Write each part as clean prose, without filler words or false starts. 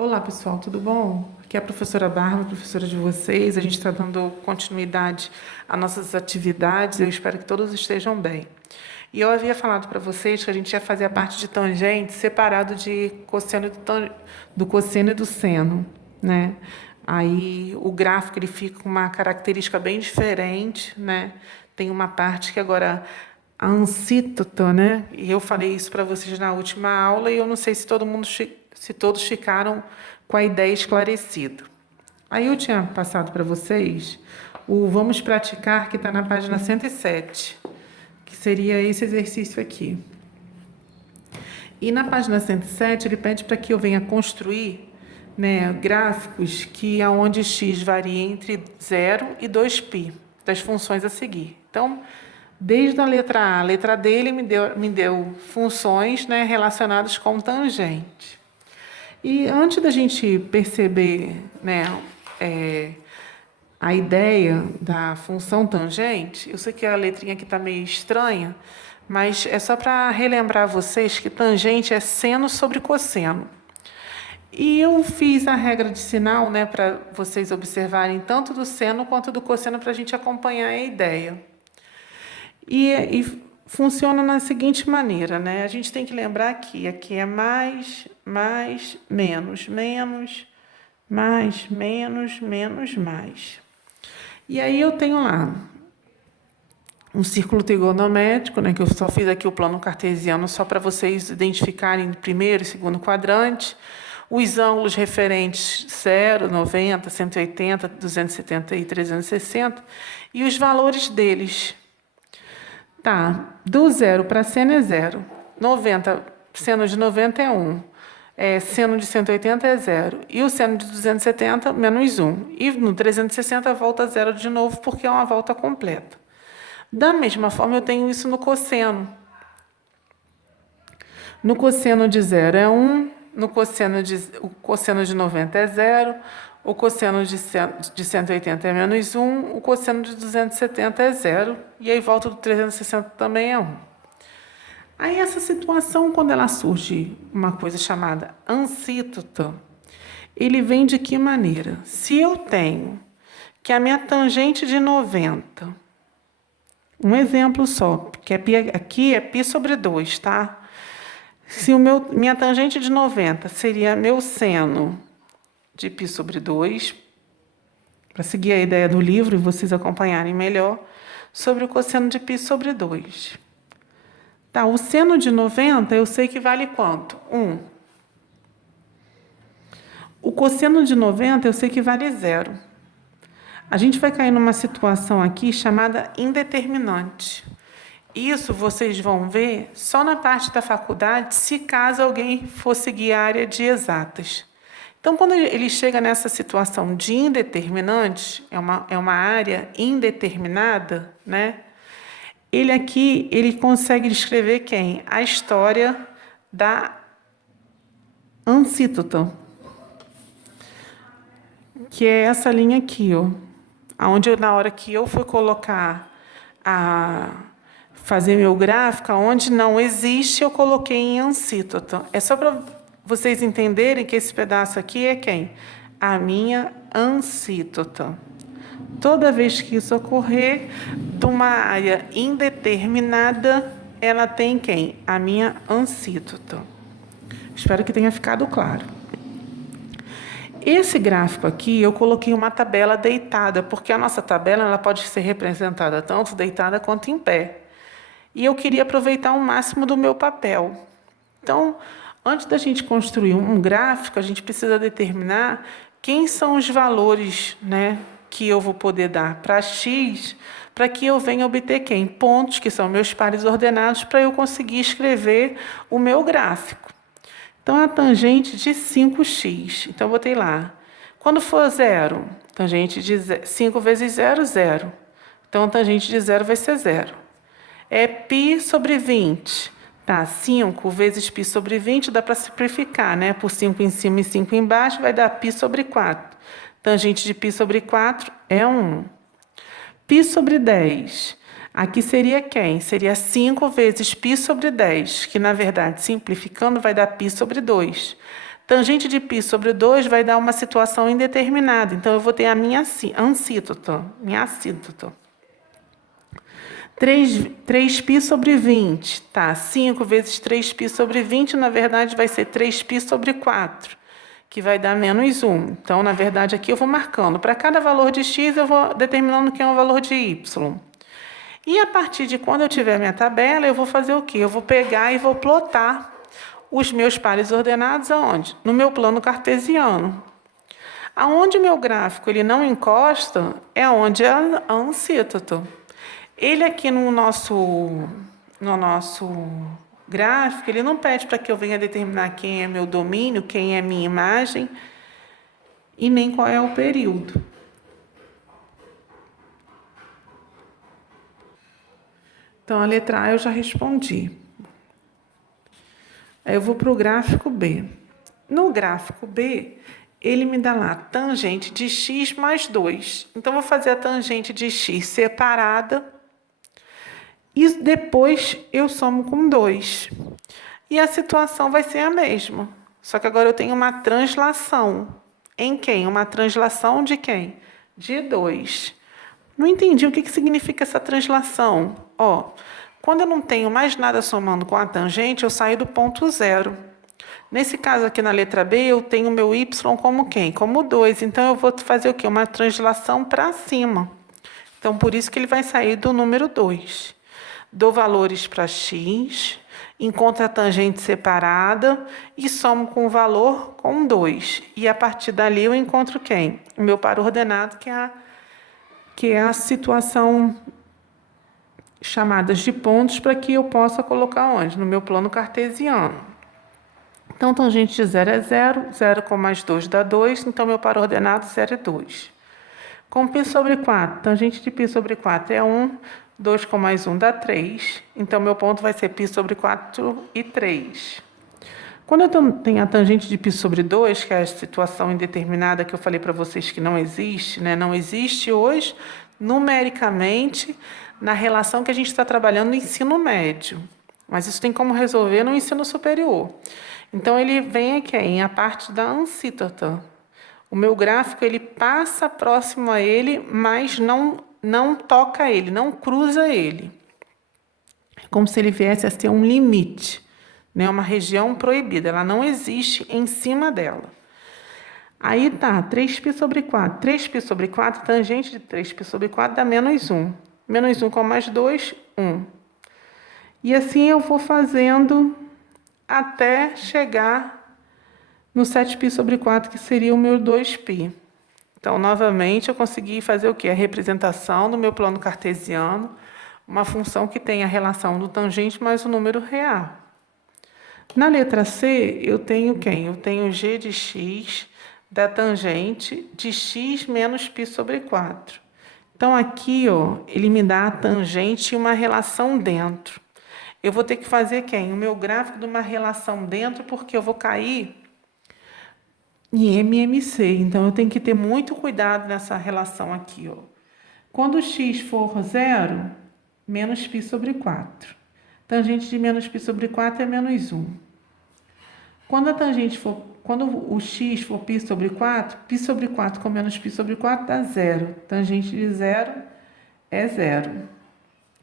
Olá, pessoal, tudo bom? Aqui é a professora Bárbara, professora de vocês. A gente está dando continuidade às nossas atividades. Eu espero que todos estejam bem. E eu havia falado para vocês que a gente ia fazer a parte de tangente separado de do cosseno e do seno, né? Aí o gráfico ele fica com uma característica bem diferente, né? Tem uma parte que agora a ansítota, né? E eu falei isso para vocês na última aula e eu não sei se se todos ficaram com a ideia esclarecida. Aí eu tinha passado para vocês o Vamos Praticar, que está na página 107, que seria esse exercício aqui. E na página 107, ele pede para que eu venha construir, né, gráficos que aonde x varia entre 0 e 2π, das funções a seguir. Então, desde a letra D, ele me deu funções, né, relacionadas com tangente. E antes da gente perceber, né, a ideia da função tangente, eu sei que a letrinha aqui está meio estranha, mas é só para relembrar vocês que tangente é seno sobre cosseno. E eu fiz a regra de sinal, né, para vocês observarem tanto do seno quanto do cosseno para a gente acompanhar a ideia. E funciona na seguinte maneira, né? A gente tem que lembrar que aqui é mais, menos, menos, menos, menos, mais. E aí eu tenho lá um círculo trigonométrico, né, que eu só fiz aqui o plano cartesiano só para vocês identificarem primeiro e segundo quadrante, os ângulos referentes 0, 90, 180, 270 e 360 e os valores deles. Tá, do 0 para seno é 0, 90, seno de 90 é 1, seno de 180 é 0, e o seno de 270, menos 1. E no 360 volta a 0 de novo, porque é uma volta completa. Da mesma forma, eu tenho isso no cosseno. No cosseno de 0 é 1, o cosseno de 90 é 0, o cosseno de 180 é menos 1, o cosseno de 270 é 0, e aí volta do 360 também é 1. Aí essa situação, quando ela surge uma coisa chamada ansítota, ele vem de que maneira? Se eu tenho que a minha tangente de 90, um exemplo só, porque aqui é π sobre 2, tá? Se minha tangente de 90 seria meu seno de π sobre 2, para seguir a ideia do livro e vocês acompanharem melhor, sobre o cosseno de π sobre 2. Tá, o seno de 90 eu sei que vale quanto? 1. O cosseno de 90 eu sei que vale 0. A gente vai cair numa situação aqui chamada indeterminante. Isso vocês vão ver só na parte da faculdade, se caso alguém for seguir a área de exatas. Então, quando ele chega nessa situação de indeterminante, é uma área indeterminada, né? Ele consegue descrever quem? A história da ansítota, que é essa linha aqui, ó, onde na hora que eu for colocar fazer meu gráfico, onde não existe, eu coloquei em ansítota. É só para vocês entenderem que esse pedaço aqui é quem? A minha ansítota. Toda vez que isso ocorrer, de uma área indeterminada, ela tem quem? A minha ansítota. Espero que tenha ficado claro. Esse gráfico aqui, eu coloquei uma tabela deitada, porque a nossa tabela ela pode ser representada tanto deitada quanto em pé. E eu queria aproveitar o máximo do meu papel. Então, antes da gente construir um gráfico, a gente precisa determinar quem são os valores, né, que eu vou poder dar para x, para que eu venha obter quem? Pontos, que são meus pares ordenados, para eu conseguir escrever o meu gráfico. Então, a tangente de 5x. Então, eu botei lá. Quando for 0, tangente de 5 vezes 0, 0. Então, a tangente de 0 vai ser 0. É π sobre 20. Tá, 5 vezes π sobre 20 dá para simplificar, né? Por 5 em cima e 5 embaixo, vai dar π sobre 4. Tangente de π sobre 4 é 1. Π sobre 10. Aqui seria quem? Seria 5 vezes π sobre 10, que, na verdade, simplificando, vai dar π sobre 2. Tangente de π sobre 2 vai dar uma situação indeterminada. Então, eu vou ter a minha assíntota. 3π sobre 20. Tá, 5 vezes 3π sobre 20, na verdade, vai ser 3π sobre 4, que vai dar menos 1. Então, na verdade, aqui eu vou marcando. Para cada valor de x, eu vou determinando que é um valor de y. E a partir de quando eu tiver minha tabela, eu vou fazer o quê? Eu vou pegar e vou plotar os meus pares ordenados aonde? No meu plano cartesiano. Aonde o meu gráfico ele não encosta é onde é a ansítota. Ele aqui no nosso gráfico, ele não pede para que eu venha determinar quem é meu domínio, quem é minha imagem e nem qual é o período. Então, a letra A eu já respondi. Aí eu vou para o gráfico B. No gráfico B, ele me dá lá tangente de x mais 2. Então, eu vou fazer a tangente de x separada e depois eu somo com 2. E a situação vai ser a mesma. Só que agora eu tenho uma translação. Em quem? Uma translação de quem? De 2. Não entendi o que significa essa translação. Quando eu não tenho mais nada somando com a tangente, eu saio do ponto zero. Nesse caso aqui na letra B, eu tenho meu y como quem? Como 2. Então, eu vou fazer o quê? Uma translação para cima. Então, por isso que ele vai sair do número 2. Dou valores para x, encontro a tangente separada e somo com o valor com 2. E a partir dali eu encontro quem? O meu par ordenado, que é a situação chamadas de pontos para que eu possa colocar onde? No meu plano cartesiano. Então, tangente de 0 é 0, 0 com mais 2 dá 2, então meu par ordenado 0 é 2. Com π sobre 4, tangente de π sobre 4 é 1, 2 com mais 1 dá 3, então meu ponto vai ser π sobre 4 e 3. Quando eu tenho a tangente de π sobre 2, que é a situação indeterminada que eu falei para vocês que não existe, né? Não existe hoje, numericamente, na relação que a gente está trabalhando no ensino médio. Mas isso tem como resolver no ensino superior. Então, ele vem aqui em a parte da ansítota. O meu gráfico, ele passa próximo a ele, mas não toca ele, não cruza ele. É como se ele viesse a ser um limite, né? Uma região proibida, ela não existe em cima dela. Aí tá, 3π sobre 4. 3π sobre 4, tangente de 3π sobre 4 dá menos 1. Menos 1 com mais 2, 1. E assim eu vou fazendo até chegar no 7π sobre 4, que seria o meu 2π. Então, novamente, eu consegui fazer o quê? A representação do meu plano cartesiano, uma função que tem a relação do tangente mais o número real. Na letra C, eu tenho quem? Eu tenho g de x da tangente de x menos π sobre 4. Então, aqui, ele me dá a tangente e uma relação dentro. Eu vou ter que fazer quem? O meu gráfico de uma relação dentro, porque eu vou cair em MMC. Então, eu tenho que ter muito cuidado nessa relação aqui. Quando x for 0, menos π sobre 4. Tangente de menos π sobre 4 é menos 1. Quando o x for π sobre 4, π sobre 4 com menos π sobre 4 dá 0. Tangente de 0 é 0.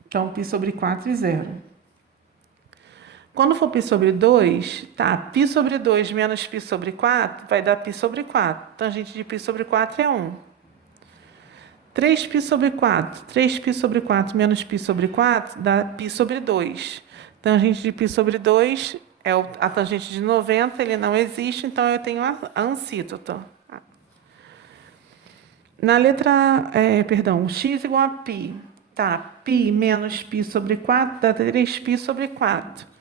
Então, π sobre 4 é 0. Quando for π sobre 2, tá, π sobre 2 menos π sobre 4 vai dar π sobre 4. Tangente de π sobre 4 é 1. 3π sobre 4. 3π sobre 4 menos π sobre 4 dá π sobre 2. Tangente de π sobre 2 é a tangente de 90, ele não existe, então eu tenho a ansítota. Na letra, x igual a π. Tá, π menos π sobre 4 dá 3π sobre 4.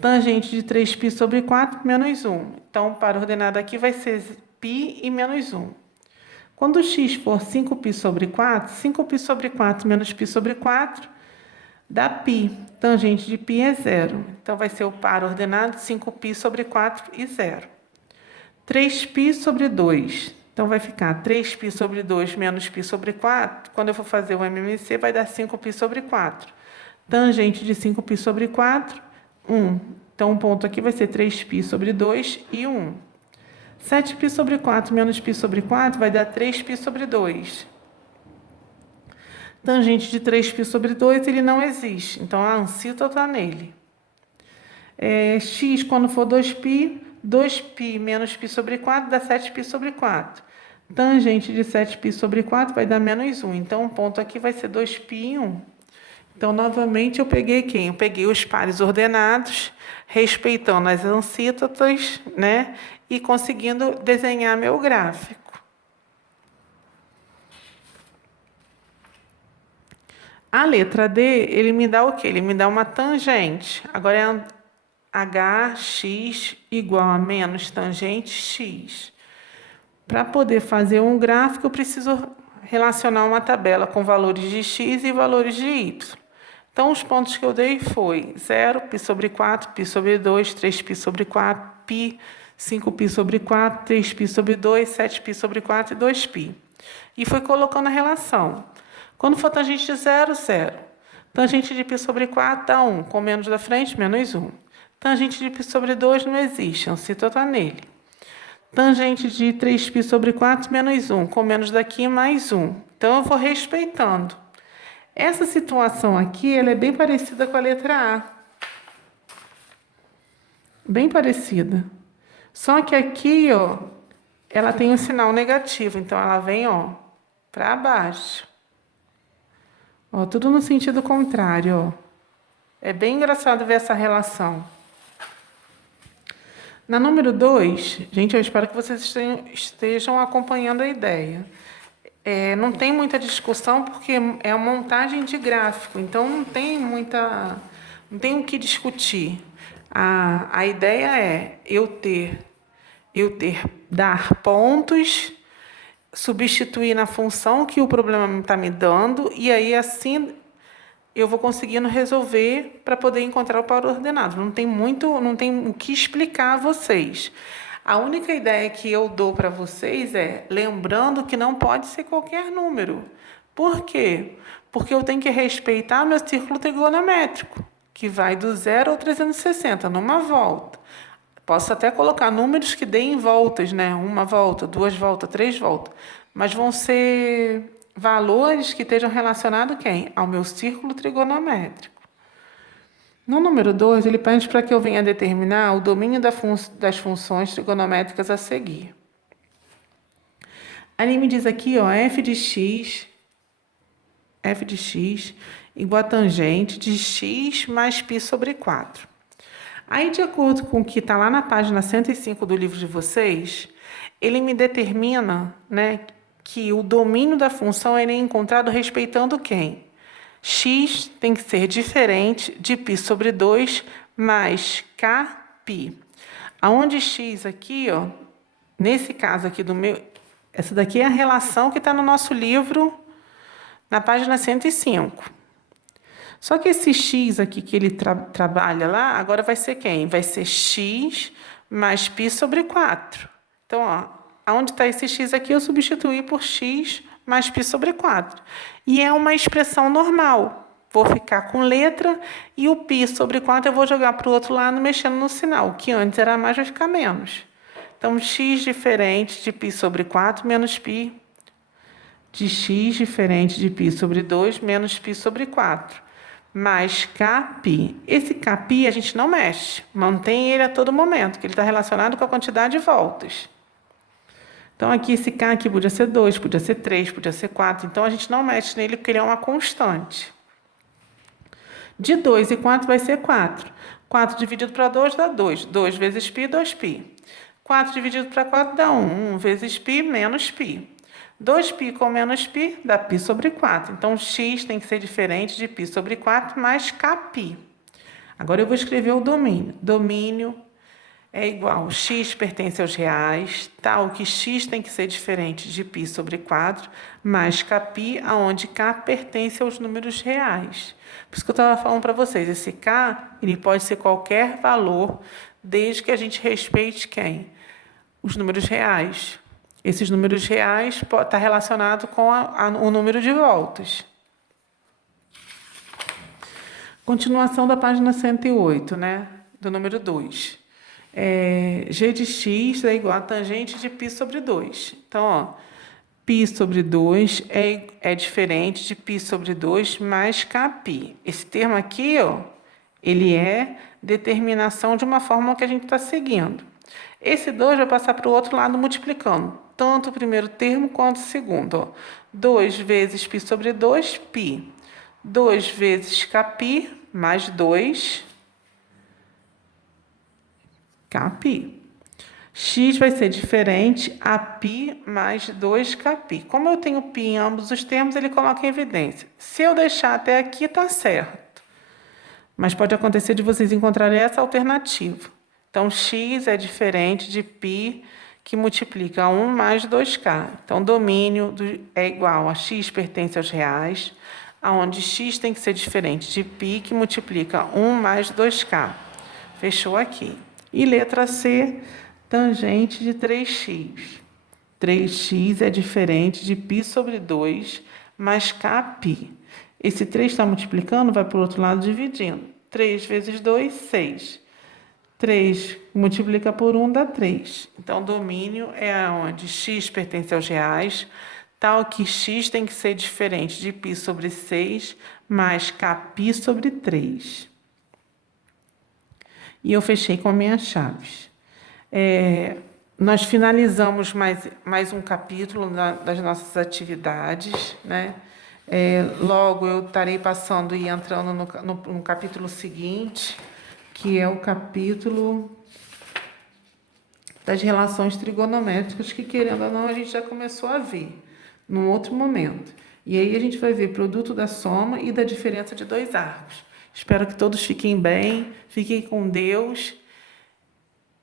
Tangente de 3π sobre 4, menos 1. Então, para ordenado aqui vai ser π e menos 1. Quando x for 5π sobre 4, 5π sobre 4 menos π sobre 4 dá π. Tangente de π é 0. Então, vai ser o par ordenado 5π sobre 4 e 0. 3π sobre 2. Então, vai ficar 3π sobre 2 menos π sobre 4. Quando eu for fazer o MMC, vai dar 5π sobre 4. Tangente de 5π sobre 4, 1. Então, o ponto aqui vai ser 3π sobre 2 e 1. 7π sobre 4 menos π sobre 4 vai dar 3π sobre 2. Tangente de 3π sobre 2, ele não existe. Então, a ansíntota está nele. X, quando for 2π, 2π menos π sobre 4 dá 7π sobre 4. Tangente de 7π sobre 4 vai dar menos 1. Então, o ponto aqui vai ser 2π em 1. Então, novamente, eu peguei quem? Eu peguei os pares ordenados, respeitando as ansíntotas, né? E conseguindo desenhar meu gráfico. A letra D, ele me dá o quê? Ele me dá uma tangente. Agora é hx igual a menos tangente x. Para poder fazer um gráfico, eu preciso relacionar uma tabela com valores de x e valores de y. Então, os pontos que eu dei foi 0, π sobre 4, π sobre 2, 3π sobre 4, π, 5π sobre 4, 3π sobre 2, 7π sobre 4 e 2π. E foi colocando a relação. Quando for tangente de 0, 0. Tangente de π sobre 4 dá 1, com menos da frente, menos 1. Tangente de π sobre 2 não existe, a ansíntota está nele. Tangente de 3π sobre 4, menos 1, com menos daqui, mais 1. Então, eu vou respeitando. Essa situação aqui, ela é bem parecida com a letra A. Bem parecida. Só que aqui, ó, ela tem um sinal negativo. Então, ela vem, ó, para baixo. Ó, tudo no sentido contrário, ó. É bem engraçado ver essa relação. Na número 2, gente, eu espero que vocês estejam acompanhando a ideia. Não tem muita discussão porque é uma montagem de gráfico, então não tem o que discutir. A ideia é dar pontos, substituir na função que o problema está me dando, e aí assim eu vou conseguindo resolver para poder encontrar o par ordenado. Não tem o que explicar a vocês. A única ideia que eu dou para vocês é lembrando que não pode ser qualquer número. Por quê? Porque eu tenho que respeitar meu círculo trigonométrico, que vai do 0 ao 360, numa volta. Posso até colocar números que deem voltas, né? 1 volta, 2 voltas, 3 voltas. Mas vão ser valores que estejam relacionados quem? Ao meu círculo trigonométrico. No número 2, ele pede para que eu venha determinar o domínio das funções trigonométricas a seguir. Aí ele me diz aqui, ó, f de x igual a tangente de x mais π sobre 4. Aí, de acordo com o que está lá na página 105 do livro de vocês, ele me determina, né, que o domínio da função é encontrado respeitando quem? X tem que ser diferente de π sobre 2 mais kπ. Aonde x aqui, ó, nesse caso aqui do meu, essa daqui é a relação que está no nosso livro, na página 105. Só que esse x aqui que ele trabalha lá, agora vai ser quem? Vai ser x mais π sobre 4. Então, ó, aonde está esse x aqui, eu substituí por x mais π sobre 4. E é uma expressão normal. Vou ficar com letra e o π sobre 4 eu vou jogar para o outro lado mexendo no sinal. O que antes era mais vai ficar menos. Então, x diferente de π sobre 4 menos π de x diferente de π sobre 2 menos π sobre 4. Mais kπ. Esse kπ a gente não mexe. Mantém ele a todo momento, que ele está relacionado com a quantidade de voltas. Então, aqui, esse K aqui podia ser 2, podia ser 3, podia ser 4. Então, a gente não mexe nele porque ele é uma constante. De 2 e 4 vai ser 4. 4 dividido para 2 dá 2. 2 vezes π, 2π. 4 dividido para 4 dá 1. 1 vezes π menos π. 2π com menos π dá π sobre 4. Então, x tem que ser diferente de π sobre 4 mais kπ. Agora, eu vou escrever o domínio. Domínio é igual, x pertence aos reais, tal que x tem que ser diferente de π sobre 4, mais kπ, aonde k pertence aos números reais. Por isso que eu estava falando para vocês, esse k ele pode ser qualquer valor, desde que a gente respeite quem? Os números reais. Esses números reais podem estar relacionados com o número de voltas. Continuação da página 108, né? Do número 2. G de x é igual a tangente de π sobre 2. Então, ó, π sobre 2 é diferente de π sobre 2 mais kπ. Esse termo aqui, ó, ele é determinação de uma fórmula que a gente está seguindo. Esse 2 vai passar para o outro lado multiplicando, tanto o primeiro termo quanto o segundo. Ó. 2 vezes π sobre 2, π. 2 vezes kπ, mais 2, kπ. X vai ser diferente a π mais 2kπ. Como eu tenho π em ambos os termos, ele coloca em evidência. Se eu deixar até aqui, está certo. Mas pode acontecer de vocês encontrarem essa alternativa. Então, x é diferente de π, que multiplica 1 mais 2k. Então, domínio é igual a x pertence aos reais, onde x tem que ser diferente de π, que multiplica 1 mais 2k. Fechou aqui. E letra C, tangente de 3x. 3x é diferente de π sobre 2 mais kπ. Esse 3 está multiplicando, vai para o outro lado dividindo. 3 vezes 2, 6. 3 multiplica por 1 dá 3. Então, domínio é onde x pertence aos reais, tal que x tem que ser diferente de π sobre 6 mais kπ sobre 3. E eu fechei com minhas chaves. Nós finalizamos mais um capítulo das nossas atividades, né? Logo eu estarei passando e entrando no capítulo seguinte, que é o capítulo das relações trigonométricas, que querendo ou não a gente já começou a ver num outro momento. E aí a gente vai ver produto da soma e da diferença de dois arcos. Espero que todos fiquem bem, fiquem com Deus.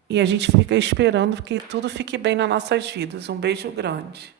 E a gente fica esperando que tudo fique bem nas nossas vidas. Um beijo grande.